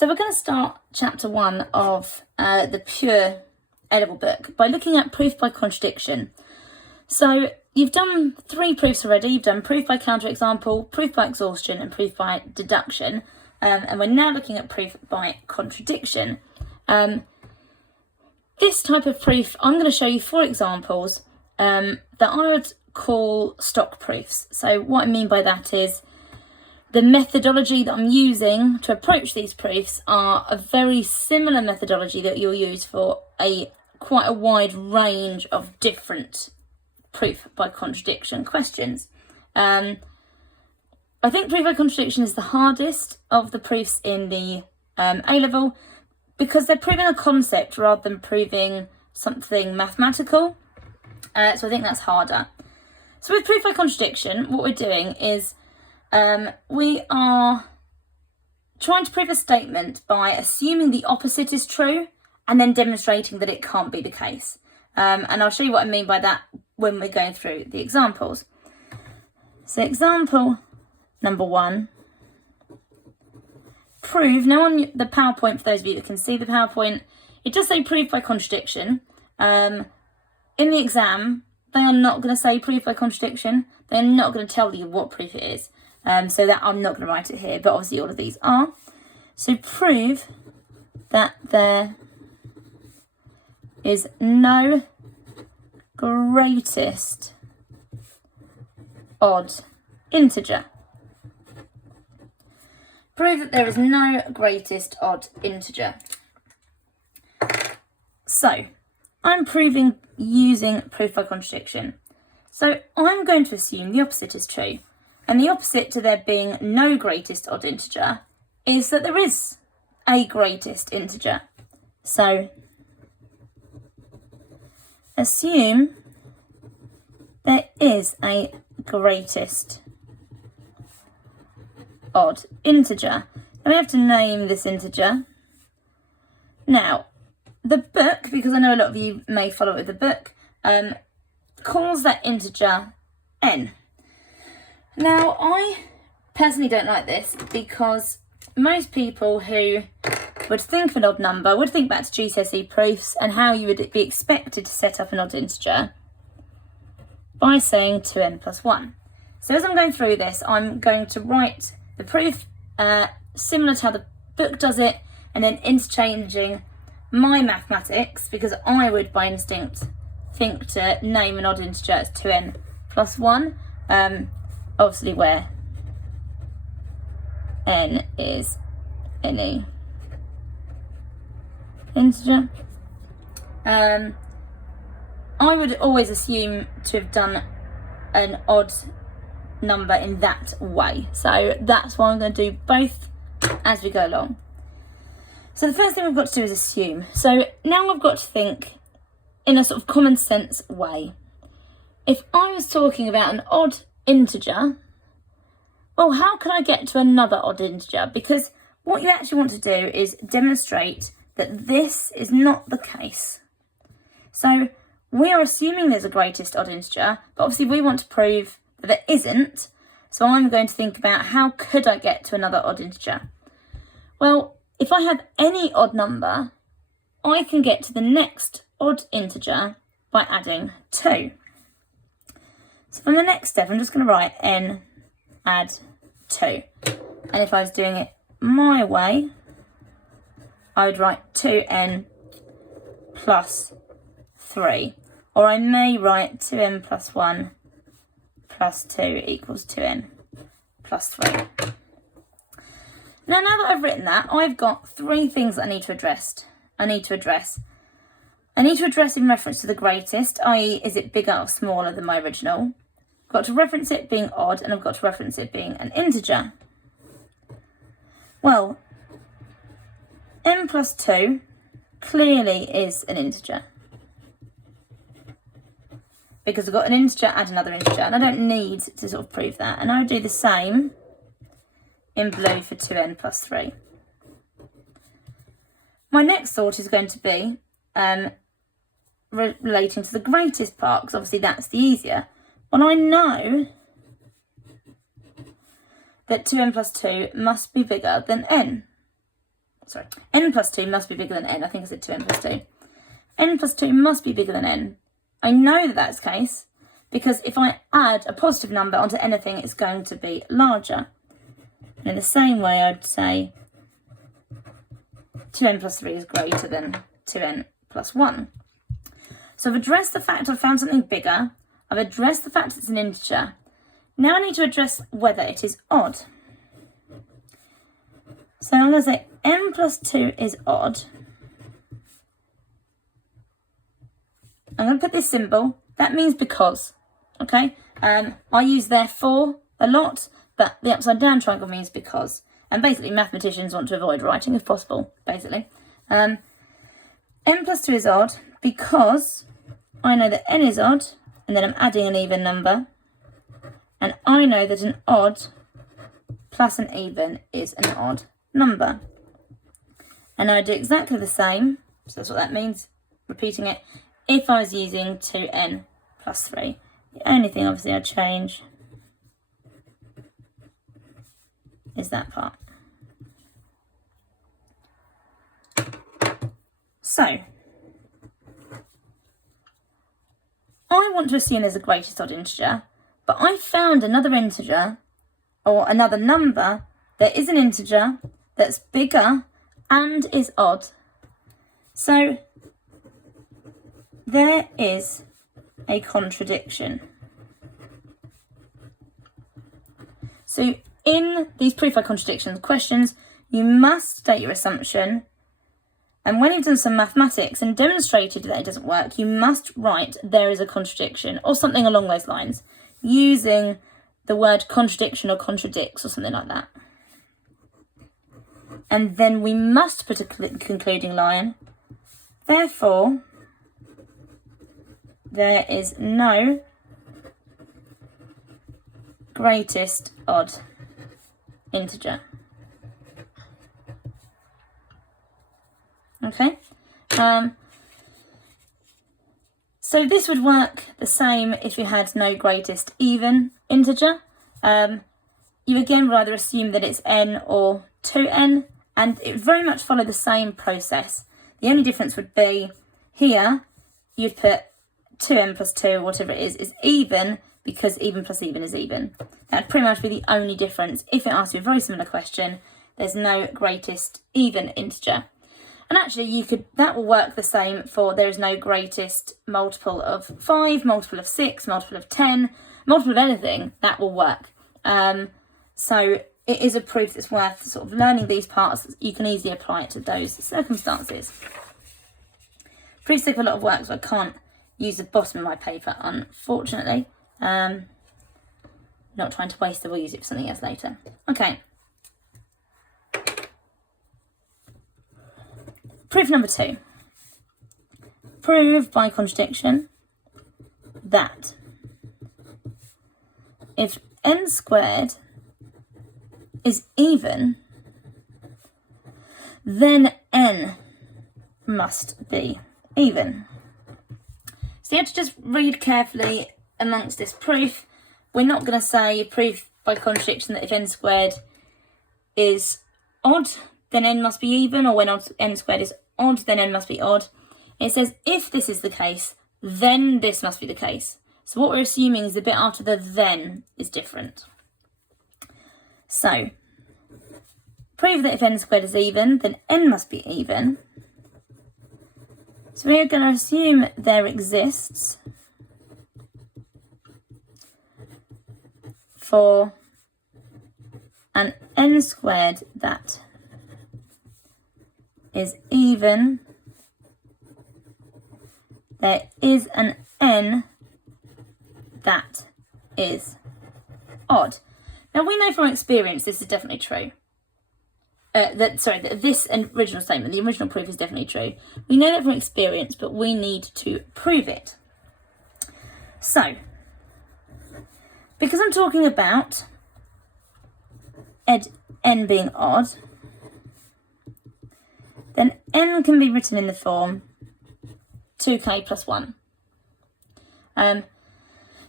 So we're going to start chapter 1 of the pure A-level book by looking at proof by contradiction. So you've done 3 proofs already. You've done proof by counterexample, proof by exhaustion and proof by deduction. And we're now looking at proof by contradiction. This type of proof, I'm going to show you 4 examples that I would call stock proofs. So what I mean by that is the methodology that I'm using to approach these proofs are a very similar methodology that you'll use for quite a wide range of different proof by contradiction questions. I think proof by contradiction is the hardest of the proofs in the A-level because they're proving a concept rather than proving something mathematical. So I think that's harder. So with proof by contradiction, what we're doing is we are trying to prove a statement by assuming the opposite is true and then demonstrating that it can't be the case. And I'll show you what I mean by that when we're going through the examples. So example number 1. Prove, now on the PowerPoint, for those of you that can see the PowerPoint, it does say proof by contradiction. In the exam, they are not going to say proof by contradiction. They're not going to tell you what proof it is. So that I'm not going to write it here, but obviously all of these are. So prove that there is no greatest odd integer. Prove that there is no greatest odd integer. So I'm proving using proof by contradiction. So I'm going to assume the opposite is true. And the opposite to there being no greatest odd integer is that there is a greatest integer. So assume there is a greatest odd integer. And we have to name this integer. Now, the book, because I know a lot of you may follow it with the book, calls that integer n. Now, I personally don't like this because most people who would think of an odd number would think back to GCSE proofs and how you would be expected to set up an odd integer by saying 2n plus 1. So as I'm going through this, I'm going to write the proof similar to how the book does it and then interchanging my mathematics because I would by instinct think to name an odd integer as 2n plus 1. Obviously where n is any integer. I would always assume to have done an odd number in that way. So that's why I'm going to do both as we go along. So the first thing we've got to do is assume. So now I've got to think in a sort of common sense way. If I was talking about an odd integer, well, how can I get to another odd integer? Because what you actually want to do is demonstrate that this is not the case. So we are assuming there's a greatest odd integer, but obviously we want to prove that there isn't. So I'm going to think about how could I get to another odd integer? Well, if I have any odd number, I can get to the next odd integer by adding 2. So for the next step, I'm just going to write n add 2. And if I was doing it my way, I would write 2n plus 3. Or I may write 2n plus 1 plus 2 equals 2n plus 3. Now that I've written that, I've got 3 things that I need to address. I need to address in reference to the greatest, i.e. is it bigger or smaller than my original? I've got to reference it being odd and I've got to reference it being an integer. Well, n plus 2 clearly is an integer. Because I've got an integer add another integer and I don't need to sort of prove that. And I would do the same in blue for 2n plus 3. My next thought is going to be relating to the greatest part, because obviously that's the easier. Well, I know that 2n plus 2 must be bigger than n. n plus 2 must be bigger than n. I think I said 2n plus 2. N plus 2 must be bigger than n. I know that that's the case because if I add a positive number onto anything, it's going to be larger. And in the same way, I'd say 2n plus 3 is greater than 2n plus 1. So I've addressed the fact I've found something bigger. I've addressed the fact it's an integer. Now I need to address whether it is odd. So I'm going to say n plus 2 is odd. I'm going to put this symbol. That means because. Okay? I use therefore a lot, but the upside down triangle means because. And basically mathematicians want to avoid writing if possible, basically. N plus 2 is odd because I know that n is odd, and then I'm adding an even number. And I know that an odd plus an even is an odd number. And I do exactly the same, so that's what that means, repeating it, if I was using 2n plus 3. The only thing obviously I'd change is that part. So, I want to assume there's a greatest odd integer, but I found another integer, or another number, that is an integer that's bigger and is odd. So, there is a contradiction. So, in these proof by contradiction questions, you must state your assumption. And when you've done some mathematics and demonstrated that it doesn't work, you must write there is a contradiction or something along those lines, using the word contradiction or contradicts or something like that. And then we must put a concluding line. Therefore, there is no greatest odd integer. Okay, so this would work the same if you had no greatest even integer. You again would either assume that it's n or 2n, and it would very much follow the same process. The only difference would be here you'd put 2n plus 2, or whatever it is even, because even plus even is even. That'd pretty much be the only difference. If it asks you a very similar question, there's no greatest even integer. And actually, that will work the same for there is no greatest multiple of 5, multiple of 6, multiple of 10, multiple of anything. That will work. So it is a proof that's worth sort of learning these parts. You can easily apply it to those circumstances. Proofs take a lot of work, so I can't use the bottom of my paper, unfortunately. Not trying to waste it, we'll use it for something else later. Okay. Proof number 2. Prove by contradiction that if n squared is even, then n must be even. So you have to just read carefully amongst this proof. We're not going to say proof by contradiction that if n squared is odd, then n must be even, or when n squared is odd, then n must be odd. It says if this is the case, then this must be the case. So what we're assuming is the bit after the then is different. So, prove that if n squared is even, then n must be even. So we're going to assume there exists for an n squared that is even, there is an n that is odd. Now we know from experience this is definitely true. This original statement, the original proof is definitely true. We know that from experience, but we need to prove it. So, because I'm talking about n being odd, then n can be written in the form 2k plus 1.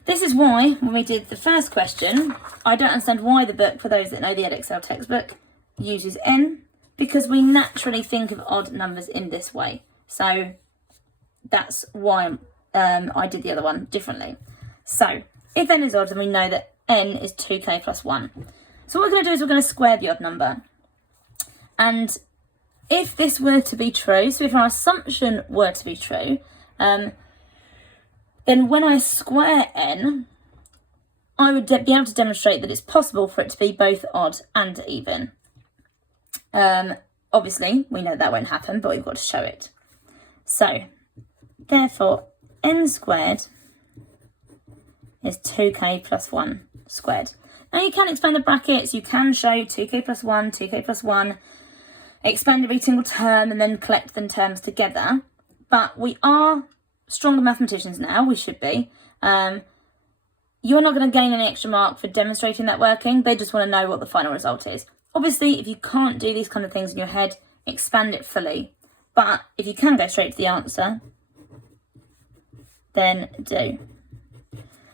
This is why, when we did the first question, I don't understand why the book, for those that know the EdXL textbook, uses n, because we naturally think of odd numbers in this way. So that's why I did the other one differently. So if n is odd, then we know that n is 2k plus 1. So what we're going to do is we're going to square the odd number. And if this were to be true, so if our assumption were to be true, then when I square n, I would be able to demonstrate that it's possible for it to be both odd and even. Obviously, we know that won't happen, but we've got to show it. So, therefore, n squared is 2k plus 1 squared. Now, you can expand the brackets. You can show 2k plus 1, 2k plus 1, expand every single term, and then collect the terms together. But we are stronger mathematicians now. We should be. You're not going to gain any extra mark for demonstrating that working. They just want to know what the final result is. Obviously, if you can't do these kind of things in your head, expand it fully. But if you can go straight to the answer, then do.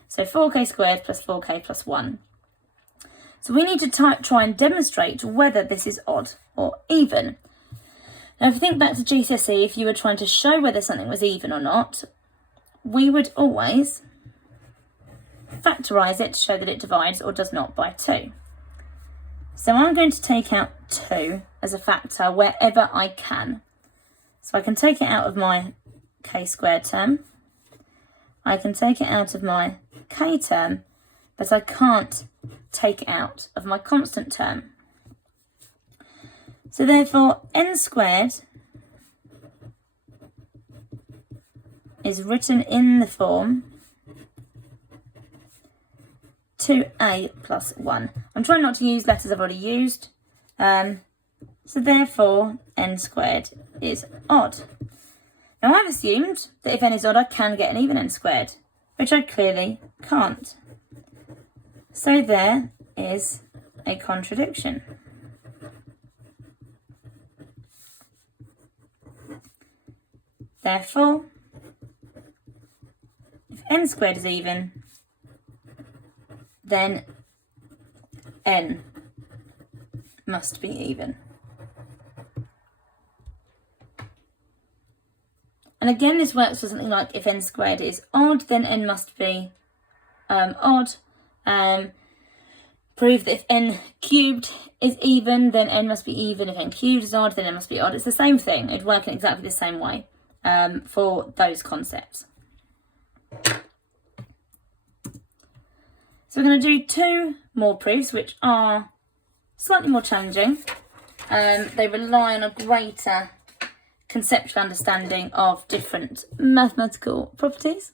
So 4k squared plus 4k plus 1. So we need to try and demonstrate whether this is odd or even. Now, if you think back to GCSE, if you were trying to show whether something was even or not, we would always factorise it to show that it divides or does not by 2. So I'm going to take out 2 as a factor wherever I can. So I can take it out of my k squared term. I can take it out of my k term, but I can't take it out of my constant term. So therefore, n squared is written in the form 2a plus 1. I'm trying not to use letters I've already used. So therefore, n squared is odd. Now I've assumed that if n is odd, I can get an even n squared, which I clearly can't. So there is a contradiction. Therefore, if n squared is even, then n must be even. And again, this works for something like if n squared is odd, then n must be odd. Prove that if n cubed is even, then n must be even. If n cubed is odd, then n must be odd. It's the same thing. It'd work in exactly the same way for those concepts. So we're going to do 2 more proofs, which are slightly more challenging. They rely on a greater conceptual understanding of different mathematical properties.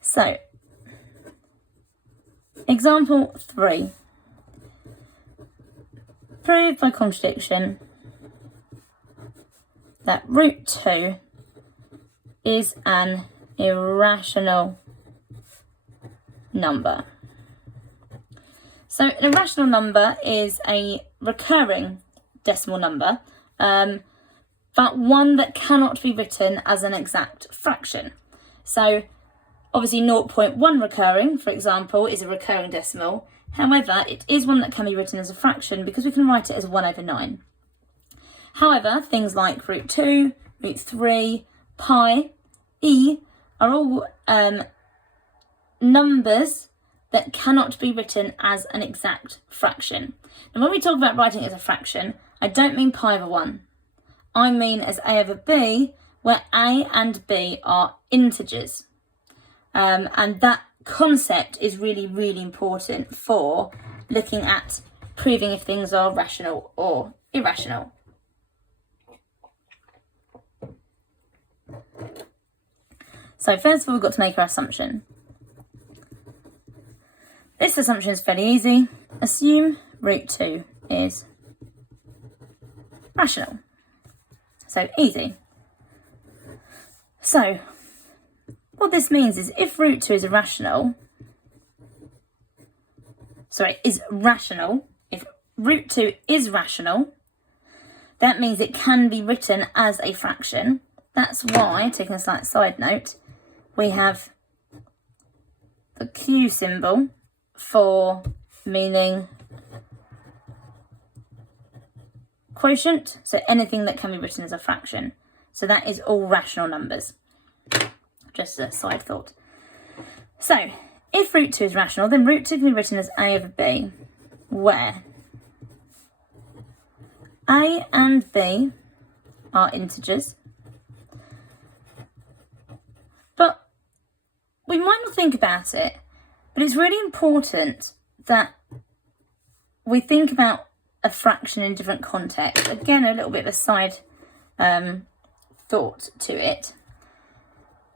So, example 3. Prove by contradiction that root 2 is an irrational number. So an irrational number is a recurring decimal number, but one that cannot be written as an exact fraction. So obviously 0.1 recurring, for example, is a recurring decimal. However, it is one that can be written as a fraction because we can write it as 1 over 9. However, things like root 2, root 3, pi, e are all numbers that cannot be written as an exact fraction. Now, when we talk about writing it as a fraction, I don't mean pi over 1. I mean as a over b, where a and b are integers. And that concept is really, really important for looking at proving if things are rational or irrational. So first of all, we've got to make our assumption. This assumption is fairly easy. Assume root 2 is rational. So easy. So what this means is if root 2 is rational, if root 2 is rational, that means it can be written as a fraction. That's why, taking a slight side note, we have the Q symbol for meaning quotient, so anything that can be written as a fraction. So that is all rational numbers. Just a side thought. So, if root 2 is rational, then root 2 can be written as a over b, where a and b are integers. But we might not think about it, but it's really important that we think about a fraction in different contexts. Again, a little bit of a side thought to it.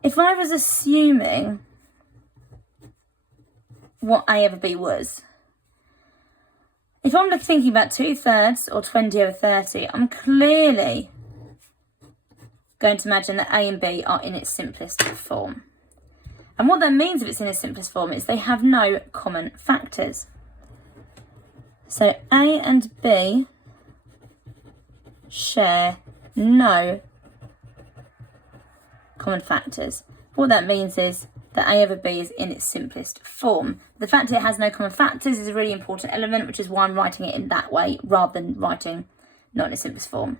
If I was assuming what a over b was, if I'm thinking about 2/3 or 20 over 30, I'm clearly going to imagine that a and b are in its simplest form. And what that means if it's in its simplest form is they have no common factors. So a and b share no common factors. What that means is that a over b is in its simplest form. The fact it has no common factors is a really important element, which is why I'm writing it in that way rather than writing not in its simplest form.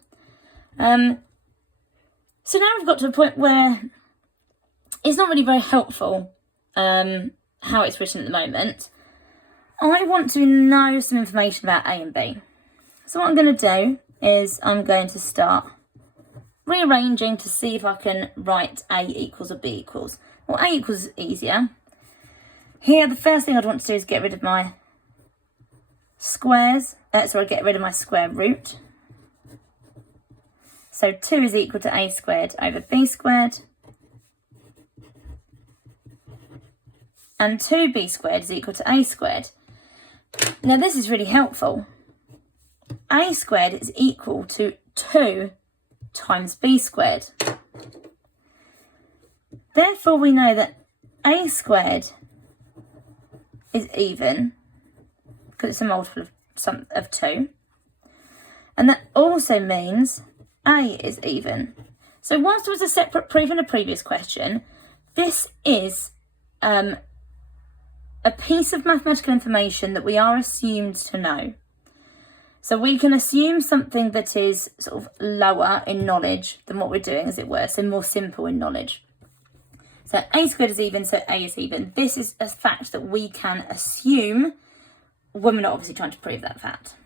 So now we've got to a point where it's not really very helpful how it's written at the moment. I want to know some information about a and b. So what I'm going to do is I'm going to start rearranging to see if I can write a equals or b equals. Well, a equals is easier. Here, the first thing I'd want to do is get rid of my squares. Get rid of my square root. So 2 is equal to a squared over b squared. And 2b squared is equal to a squared. Now this is really helpful. A squared is equal to 2 times b squared. Therefore we know that a squared is even, because it's a multiple of 2. And that also means a is even. So whilst there was a separate proof in a previous question, this is a piece of mathematical information that we are assumed to know. So we can assume something that is sort of lower in knowledge than what we're doing, as it were, so more simple in knowledge. So a squared is even, so a is even. This is a fact that we can assume when we're not obviously trying to prove that fact.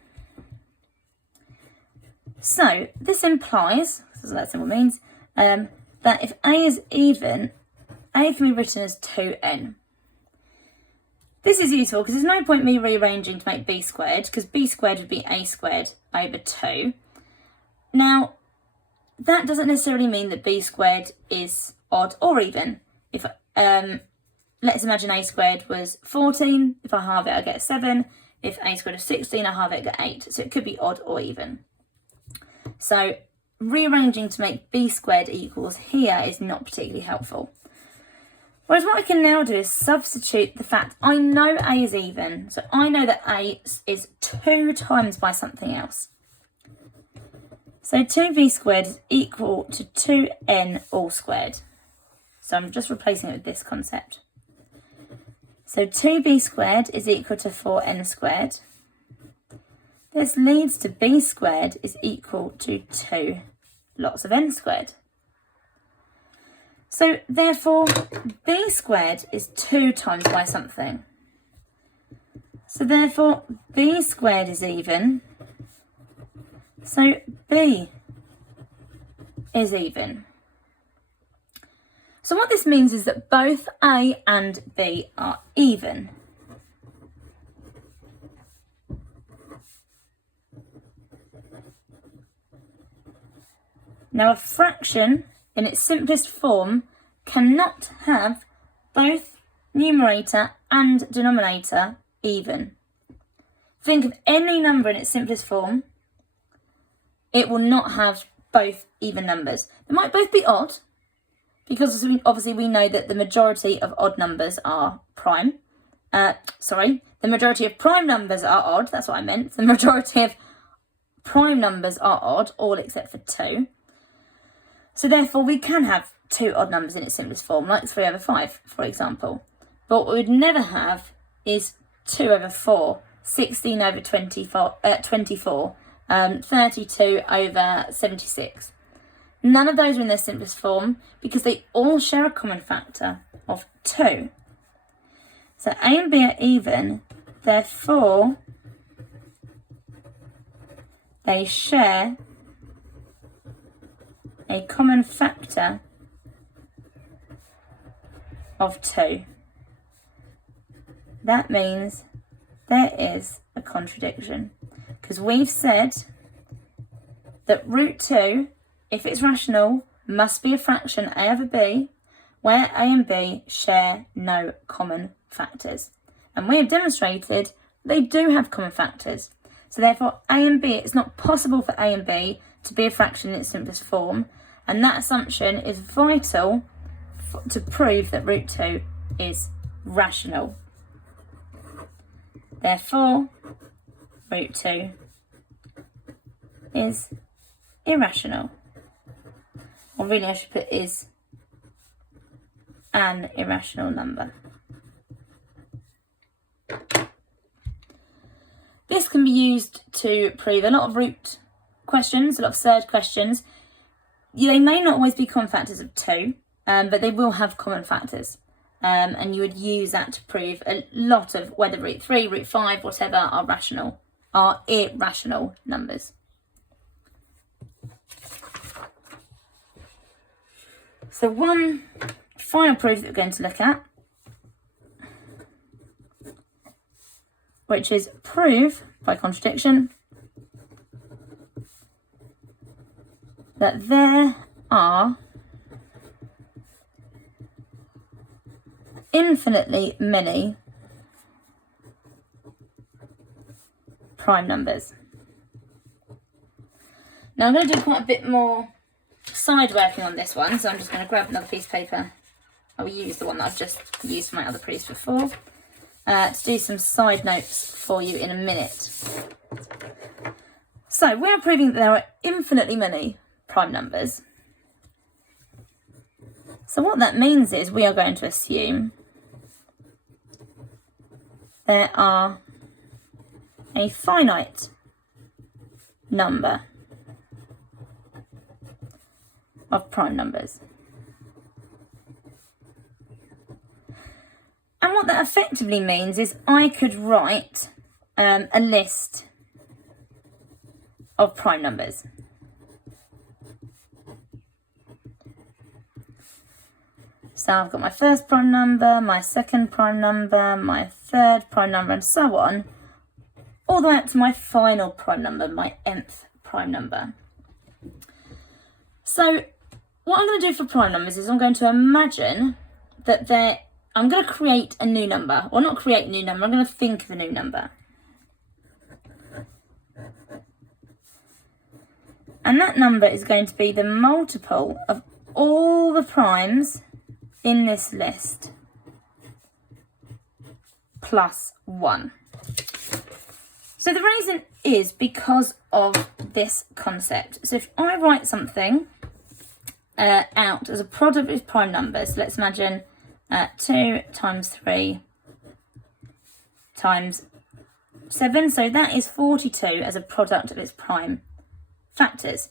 So this implies, so that symbol means, that if a is even, a can be written as 2n. This is useful because there's no point me rearranging to make b squared, because b squared would be a squared over 2. Now, that doesn't necessarily mean that b squared is odd or even. If let's imagine a squared was 14. If I halve it, I get 7. If a squared is 16, I halve it, I get 8. So it could be odd or even. So rearranging to make b squared equals here is not particularly helpful. Whereas what I can now do is substitute the fact I know a is even. So I know that a is 2 times by something else. So 2b squared is equal to 2n all squared. So I'm just replacing it with this concept. So 2b squared is equal to 4n squared. This leads to b squared is equal to 2 lots of n squared. So therefore, b squared is 2 times by something. So therefore, b squared is even. So b is even. So what this means is that both a and b are even. Now a fraction in its simplest form cannot have both numerator and denominator even. Think of any number in its simplest form, it will not have both even numbers. They might both be odd, because obviously we know that the majority of odd numbers are prime. The majority of prime numbers are odd, that's what I meant. The majority of prime numbers are odd, all except for 2. So therefore we can have 2 odd numbers in its simplest form, like 3 over 5, for example. But what we would never have is 2 over 4, 16 over 24, 32 over 76. None of those are in their simplest form because they all share a common factor of 2. So A and B are even, therefore they share a common factor of 2. That means there is a contradiction, because we've said that root 2, if it's rational, must be a fraction A over B, where A and B share no common factors. And we have demonstrated they do have common factors. So therefore A and B, it's not possible for A and B to be a fraction in its simplest form, and that assumption is vital to prove that root 2 is rational. Therefore, root 2 is irrational. Or really I should put is an irrational number. This can be used to prove a lot of root questions, a lot of surd questions. They may not always be common factors of 2, but they will have common factors. And you would use that to prove a lot of whether root 3, root 5, whatever are irrational numbers. So one final proof that we're going to look at, which is prove by contradiction that there are infinitely many prime numbers. Now I'm going to do quite a bit more side working on this one, so I'm just going to grab another piece of paper. I will use the one that I've just used for my other proofs before to do some side notes for you in a minute. So we are proving that there are infinitely many prime numbers. So what that means is we are going to assume there are a finite number of prime numbers. And what that effectively means is I could write a list of prime numbers. So I've got my first prime number, my second prime number, my third prime number, and so on, all the way up to my final prime number, my nth prime number. So what I'm going to do for prime numbers is I'm going to imagine that I'm going to create a new number, or not create a new number, I'm going to think of a new number. And that number is going to be the multiple of all the primes in this list plus 1. So the reason is because of this concept. So if I write something out as a product of prime numbers, let's imagine 2 times 3 times 7, so that is 42 as a product of its prime factors.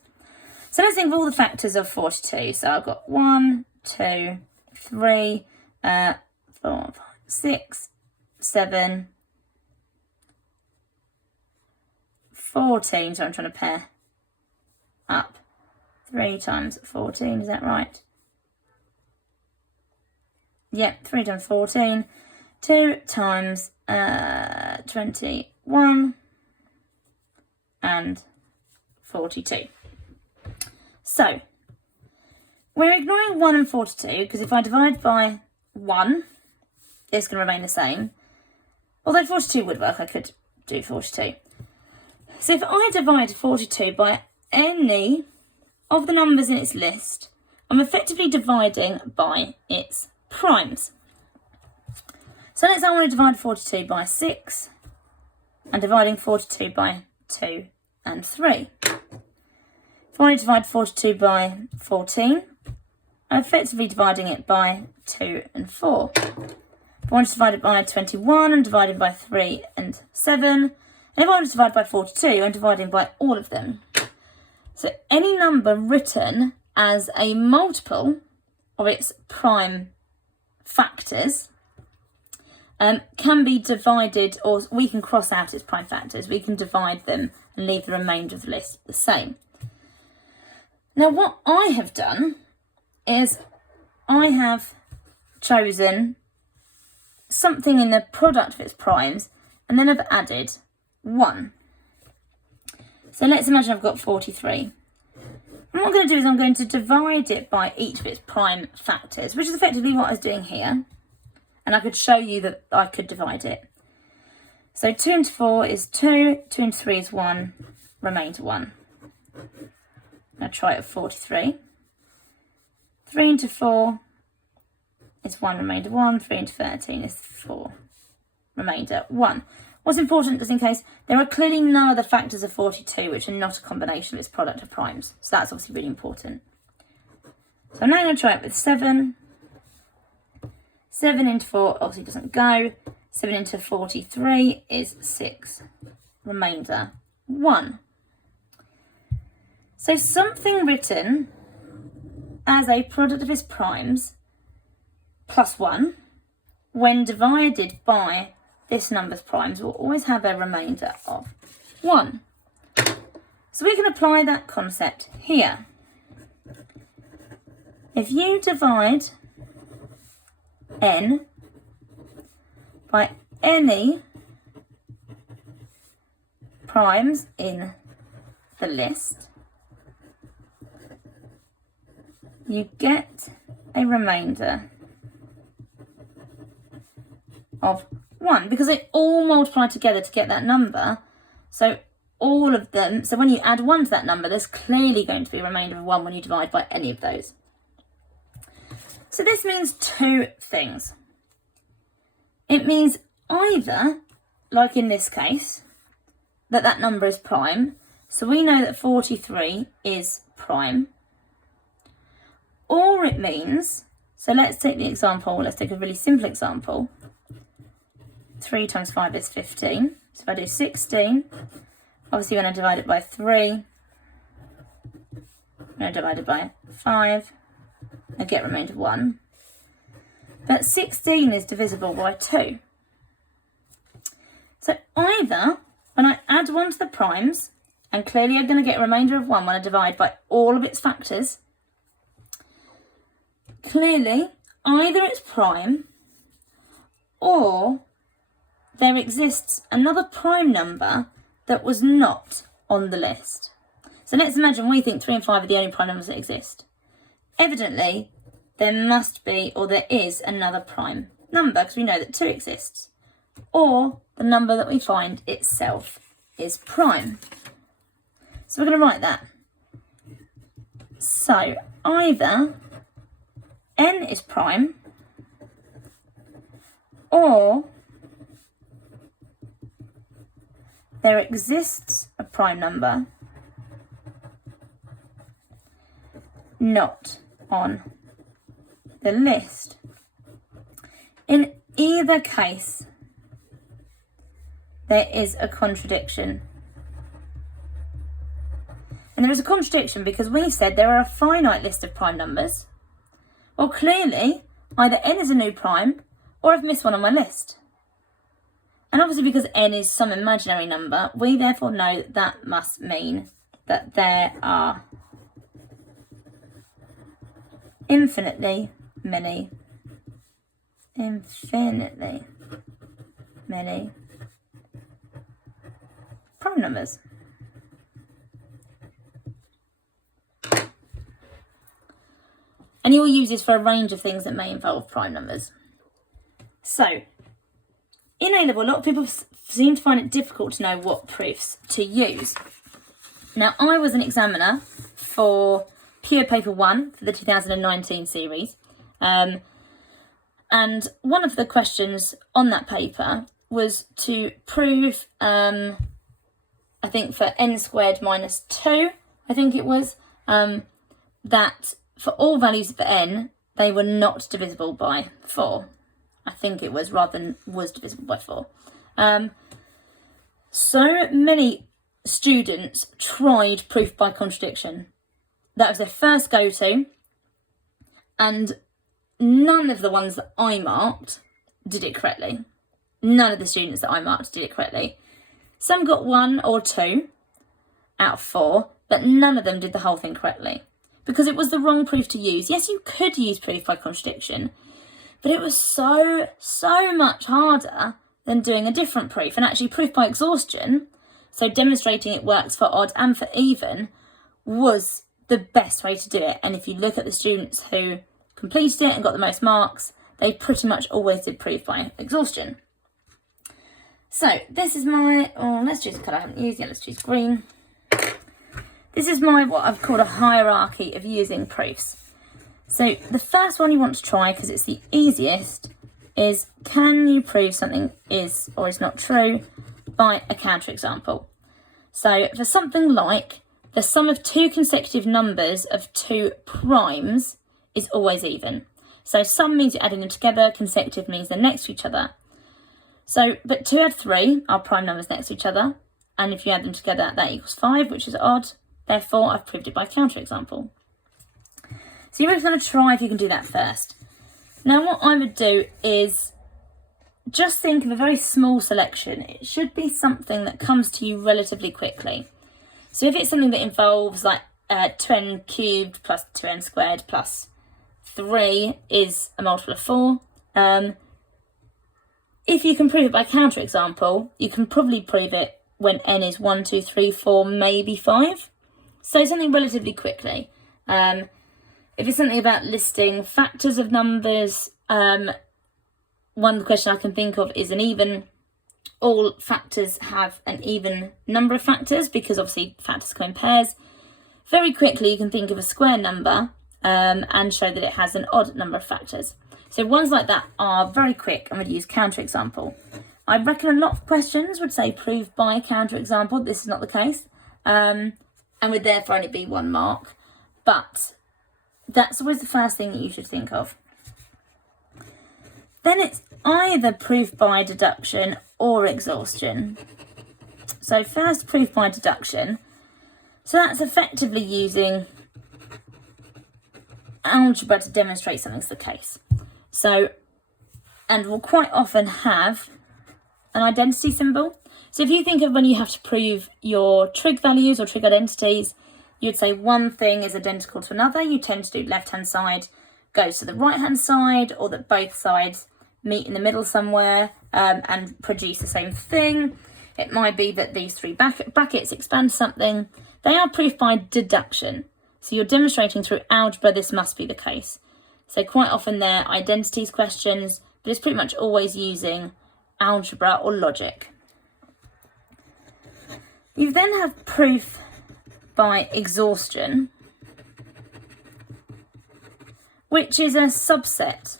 So let's think of all the factors of 42. So I've got 1, 2, 3, 4, 5, 6, 7, 14. So I'm trying to pair up. 3 times 14, is that right? Yep, 3 times 14. 2 times 21 and 42. So we're ignoring 1 and 42 because if I divide by 1, it's going to remain the same. Although 42 would work, I could do 42. So if I divide 42 by any of the numbers in its list, I'm effectively dividing by its primes. So let's say I want to divide 42 by 6 and dividing 42 by 2 and 3. If I want to divide 42 by 14, I'm effectively dividing it by 2 and 4. If I want to divide it by 21, I'm dividing by 3 and 7. And if I want to divide by 42, I'm dividing by all of them. So any number written as a multiple of its prime factors can be divided, or we can cross out its prime factors. We can divide them and leave the remainder of the list the same. Now what I have done is I have chosen something in the product of its primes, and then I've added 1. So let's imagine I've got 43. And what I'm going to do is I'm going to divide it by each of its prime factors, which is effectively what I was doing here. And I could show you that I could divide it. So 2 into 4 is 2, 2 into 3 is 1, remainder 1. Now try it with 43. 3 into 4 is 1, remainder 1. 3 into 13 is 4, remainder 1. What's important, just in case, there are clearly no other factors of 42 which are not a combination of its product of primes. So that's obviously really important. So I'm now going to try it with 7. 7 into 4 obviously doesn't go. 7 into 43 is 6, remainder 1. So something written as a product of its primes plus 1, when divided by this number's primes, will always have a remainder of 1. So we can apply that concept here. If you divide n by any primes in the list, you get a remainder of 1, because they all multiply together to get that number. So all of them, so when you add 1 to that number, there's clearly going to be a remainder of 1 when you divide by any of those. So this means two things. It means either, like in this case, that number is prime. So we know that 43 is prime. Or it means, so let's take the example, let's take a really simple example. 3 times 5 is 15. So if I do 16, obviously when I divide it by 3, when I divide it by 5, I get remainder 1. But 16 is divisible by 2. So either when I add 1 to the primes, and clearly I'm going to get a remainder of 1 when I divide by all of its factors, clearly either it's prime or there exists another prime number that was not on the list. So let's imagine we think 3 and 5 are the only prime numbers that exist. Evidently, there must be, or there is, another prime number, because we know that 2 exists. Or the number that we find itself is prime. So we're going to write that. So either n is prime, or there exists a prime number not on the list. In either case, there is a contradiction. And there is a contradiction because we said there are a finite list of prime numbers. Well, clearly, either n is a new prime, or I've missed one on my list. And obviously because n is some imaginary number, we therefore know that that must mean that there are infinitely many prime numbers. And you'll use this for a range of things that may involve prime numbers. So, in A-level, a lot of people seem to find it difficult to know what proofs to use. Now, I was an examiner for Pure Paper 1 for the 2019 series. And one of the questions on that paper was to prove, I think for n squared minus 2, I think it was, that for all values of n, they were not divisible by 4. I think it was, rather than was divisible by 4. So many students tried proof by contradiction. That was their first go-to, and none of the ones that I marked did it correctly. None of the students that I marked did it correctly. Some got 1 or 2 out of 4, but none of them did the whole thing correctly because it was the wrong proof to use. Yes, you could use proof by contradiction, but it was so much harder than doing a different proof. And actually proof by exhaustion, so demonstrating it works for odd and for even, was the best way to do it. And if you look at the students who completed it and got the most marks, they pretty much always did proof by exhaustion. So this is my, let's choose a colour I haven't used yet, let's choose green. This is my, what I've called a hierarchy of using proofs. So the first one you want to try, because it's the easiest, is can you prove something is or is not true by a counterexample. So for something like the sum of 2 consecutive numbers of 2 primes is always even. So sum means you're adding them together, consecutive means they're next to each other. So, but 2 add 3 are prime numbers next to each other, and if you add them together that equals 5, which is odd. Therefore, I've proved it by counterexample. So you're just going to try if you can do that first. Now what I would do is just think of a very small selection. It should be something that comes to you relatively quickly. So if it's something that involves like 2n cubed plus 2n squared plus 3 is a multiple of 4. If you can prove it by counterexample, you can probably prove it when n is 1, 2, 3, 4, maybe 5. So something relatively quickly. If it's something about listing factors of numbers, one question I can think of is an even. All factors have an even number of factors because obviously factors come in pairs. Very quickly you can think of a square number and show that it has an odd number of factors. So ones like that are very quick and would use counterexample. I reckon a lot of questions would say prove by counterexample. This is not the case, and would therefore only be 1 mark. But that's always the first thing that you should think of. Then it's either proof by deduction or exhaustion. So first, proof by deduction. So that's effectively using algebra to demonstrate something's the case. So, and we'll quite often have an identity symbol. So if you think of when you have to prove your trig values or trig identities, you'd say one thing is identical to another. You tend to do left-hand side goes to the right-hand side, or that both sides meet in the middle somewhere and produce the same thing. It might be that these 3 brackets expand something. They are proof by deduction. So you're demonstrating through algebra this must be the case. So quite often they're identities questions, but it's pretty much always using algebra or logic. You then have proof by exhaustion, which is a subset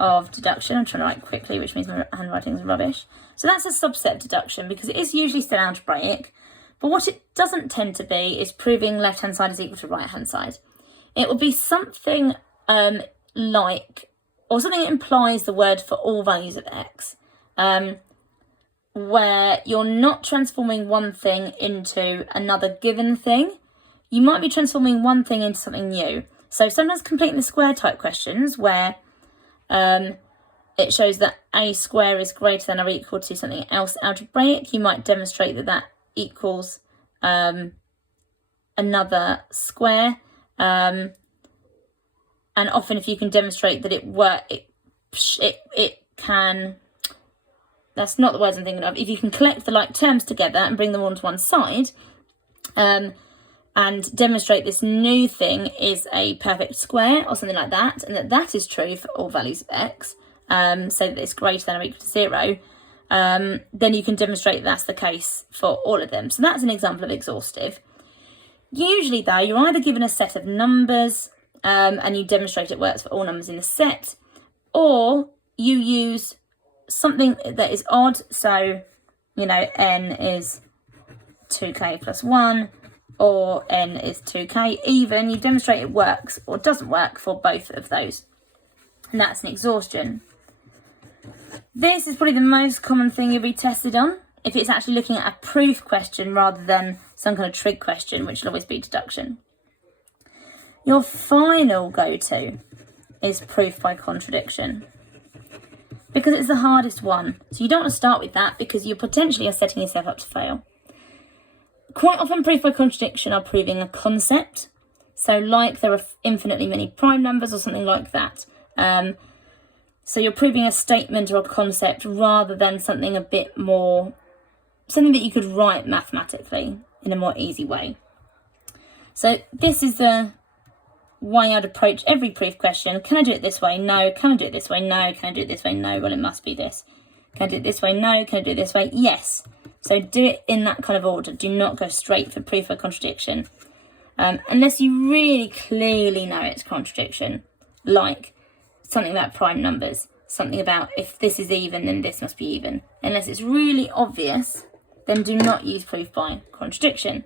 of deduction. I'm trying to write quickly, which means my handwriting is rubbish. So that's a subset of deduction because it is usually still algebraic, but what it doesn't tend to be is proving left-hand side is equal to right-hand side. It will be something like, or something that implies the word for all values of x, where you're not transforming one thing into another given thing. You might be transforming one thing into something new. So sometimes completing the square type questions where it shows that a square is greater than or equal to something else algebraic, you might demonstrate that that equals another square. And often if you can demonstrate that it can, that's not the words I'm thinking of, if you can collect the like terms together and bring them onto one side, and demonstrate this new thing is a perfect square or something like that, and that is true for all values of x, so that it's greater than or equal to 0, then you can demonstrate that's the case for all of them. So that's an example of exhaustive. Usually though, you're either given a set of numbers and you demonstrate it works for all numbers in the set, or you use something that is odd. So, you know, n is 2k plus 1, or n is 2k. Even, you demonstrate it works or doesn't work for both of those. And that's an exhaustion. This is probably the most common thing you'll be tested on, if it's actually looking at a proof question rather than some kind of trig question, which will always be deduction. Your final go-to is proof by contradiction, because it's the hardest one. So you don't want to start with that, because you potentially are setting yourself up to fail. Quite often proof by contradiction are proving a concept. So like there are infinitely many prime numbers or something like that. So you're proving a statement or a concept rather than something a bit more, something that you could write mathematically in a more easy way. So this is the way I'd approach every proof question. Can I do it this way? No. Can I do it this way? No. Can I do it this way? No. Well, it must be this. Can I do it this way? No. Can I do it this way? Yes. So do it in that kind of order. Do not go straight for proof by contradiction. Unless you really clearly know it's contradiction, like something about prime numbers, something about if this is even, then this must be even. Unless it's really obvious, then do not use proof by contradiction.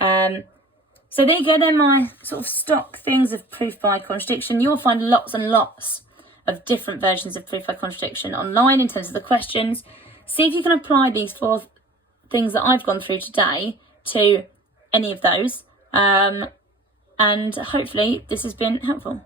So there you go, they're my sort of stock things of proof by contradiction. You'll find lots and lots of different versions of proof by contradiction online in terms of the questions. See if you can apply these 4 things that I've gone through today to any of those. And hopefully this has been helpful.